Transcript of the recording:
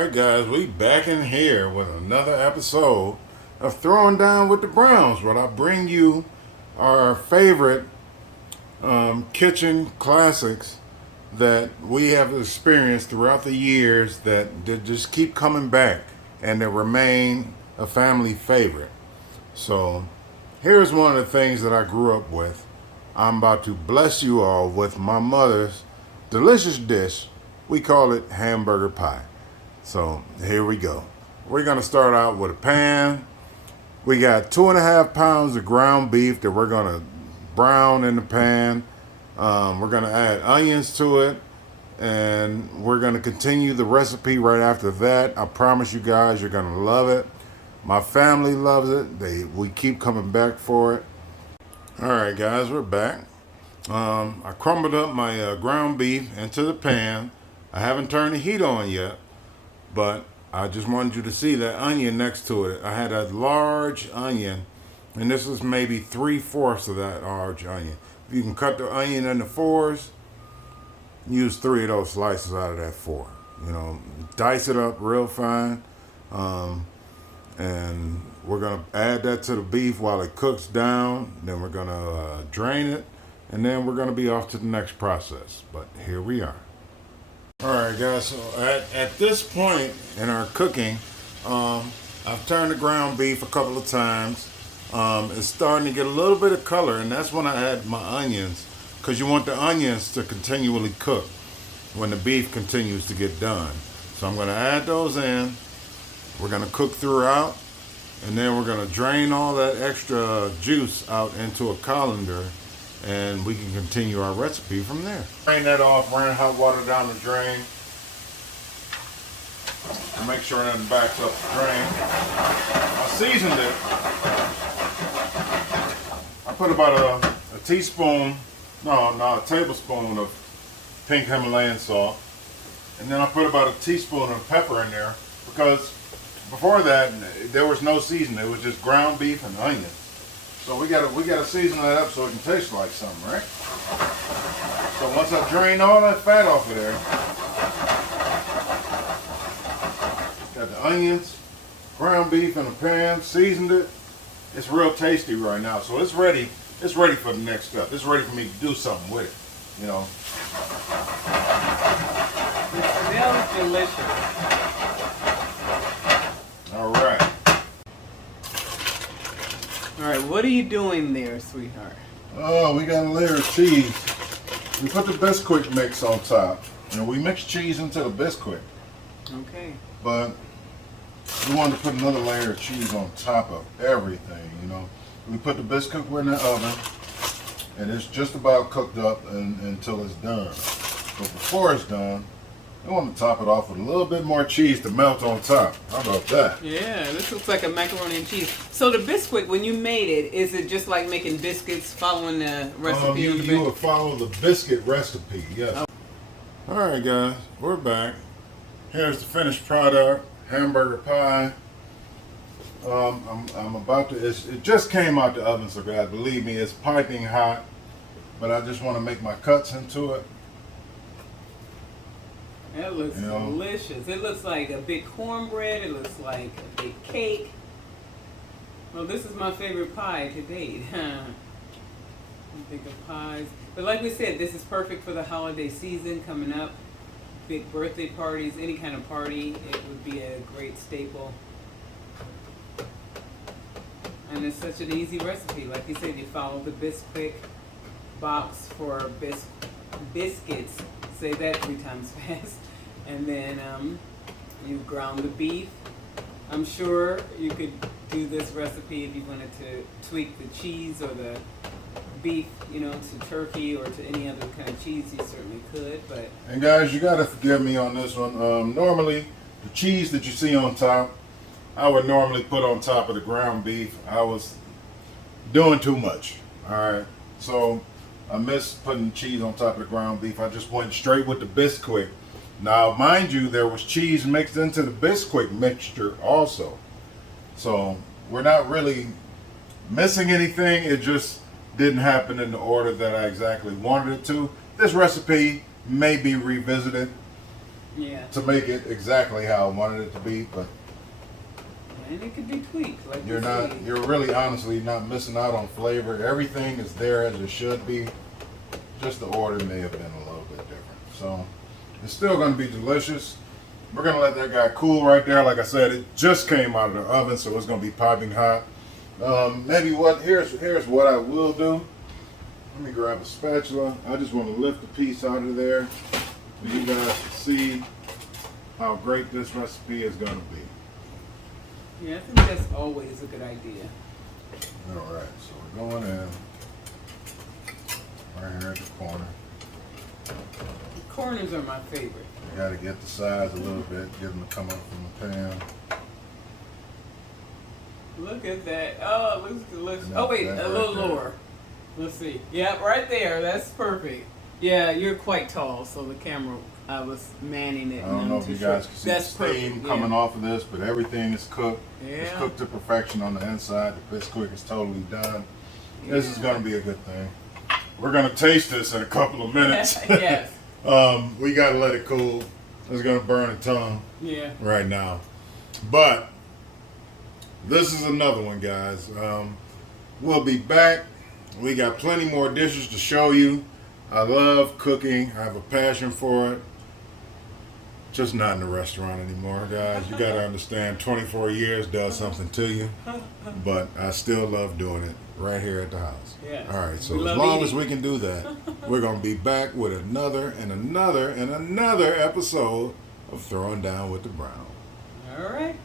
Alright guys, we back in here with another episode of Throwing Down with the Browns, where I bring you our favorite kitchen classics that we have experienced throughout the years that just keep coming back and that remain a family favorite. So here's one of the things that I grew up with. I'm about to bless you all with my mother's delicious dish. We call it hamburger pie. So here we go. We're gonna start out with a pan. We got 2.5 pounds of ground beef that we're gonna brown in the pan. We're gonna add onions to it, and we're gonna continue the recipe right after that. I promise you guys, you're gonna love it. My family loves it. We keep coming back for it. All right, guys, we're back. I crumbled up my ground beef into the pan. I haven't turned the heat on yet, but I just wanted you to see that onion next to it. I had a large onion, and this is maybe 3/4 of that large onion. If you can cut the onion into fours, use 3 of those slices out of that 4. Dice it up real fine, and we're gonna add that to the beef while it cooks down. Then we're gonna drain it, and then we're gonna be off to the next process. But here we are. All right, guys, so at this point in our cooking, I've turned the ground beef a couple of times. It's starting to get a little bit of color, and that's when I add my onions, because you want the onions to continually cook when the beef continues to get done. So I'm going to add those in. We're going to cook throughout, and then we're going to drain all that extra juice out into a colander, and we can continue our recipe from there. Drain that off, ran hot water down the drain. Make sure nothing backs up the drain. I seasoned it. I put about a tablespoon of pink Himalayan salt. And then I put about a teaspoon of pepper in there, because before that there was no seasoning. It was just ground beef and onions. So we gotta season that up so it can taste like something, right? So once I drain all that fat off of there, got the onions, ground beef in a pan, seasoned it. It's real tasty right now. So it's ready. It's ready for the next step. It's ready for me to do something with it. It smells delicious. All right. All right, what are you doing there, sweetheart? Oh, we got a layer of cheese. We put the Bisquick mix on top. We mix cheese into the Bisquick. Okay. But we wanted to put another layer of cheese on top of everything, We put the Biscuit in the oven, and it's just about cooked up until it's done. But before it's done, I want to top it off with a little bit more cheese to melt on top. How about that? Yeah, this looks like a macaroni and cheese. So the Bisquick, when you made it, is it just like making biscuits, following the recipe? You would follow the biscuit recipe, yes. Oh. All right, guys, we're back. Here's the finished product, hamburger pie. I'm about to, it just came out the oven, so guys, believe me, it's piping hot, but I just want to make my cuts into it. That looks delicious. It looks like a big cornbread. It looks like a big cake. Well, this is my favorite pie to date. I think of pies. But like we said, this is perfect for the holiday season coming up. Big birthday parties, any kind of party, it would be a great staple. And it's such an easy recipe. Like you said, you follow the Bisquick box for biscuits. Say that 3 times fast. And then you ground the beef. I'm sure you could do this recipe if you wanted to tweak the cheese or the beef, to turkey or to any other kind of cheese. You certainly could. And guys, you gotta forgive me on this one. Normally, the cheese that you see on top, I would normally put on top of the ground beef. I was doing too much. All right, so I missed putting cheese on top of the ground beef. I just went straight with the Bisquick. Now, mind you, there was cheese mixed into the Bisquick mixture also. So we're not really missing anything. It just didn't happen in the order that I exactly wanted it to. This recipe may be revisited. Yeah. to make it exactly how I wanted it to be, but And it could be tweaked, like you're you not, said. you're really honestly not missing out on flavor. Everything is there as it should be. Just the order may have been a little bit different. So it's still going to be delicious. We're going to let that guy cool right there. Like I said, it just came out of the oven, so it's going to be piping hot. Maybe here's what I will do. Let me grab a spatula. I just want to lift the piece out of there so you guys can see how great this recipe is going to be. Yeah, I think that's always a good idea. All right, so we're going in right here at the corner. The corners are my favorite. You got to get the sides a little bit, get them to come up from the pan. Look at that. Oh, it looks delicious. And Oh, wait, that a right little there. lower. Let's see. Yeah, right there. That's perfect. Yeah, you're quite tall, so the camera, I was manning it. I don't and know I'm if too you short. guys can see That's the steam perfect, coming yeah. off of this, but everything is cooked. It's Yeah. cooked to perfection on the inside. The Bisquick is totally done. This is Yeah. going to be a good thing. We're going to taste this in a couple of minutes. Yes. We got to let it cool. It's going to burn a tongue Yeah. right now. But this is another one, guys. We'll be back. We got plenty more dishes to show you. I love cooking. I have a passion for it. Just not in the restaurant anymore, guys. You got to understand, 24 years does something to you. But I still love doing it right here at the house. Yes. All right, so We as love long eating. as we can do that, we're going to be back with another episode of Throwing Down with the Brown. All right.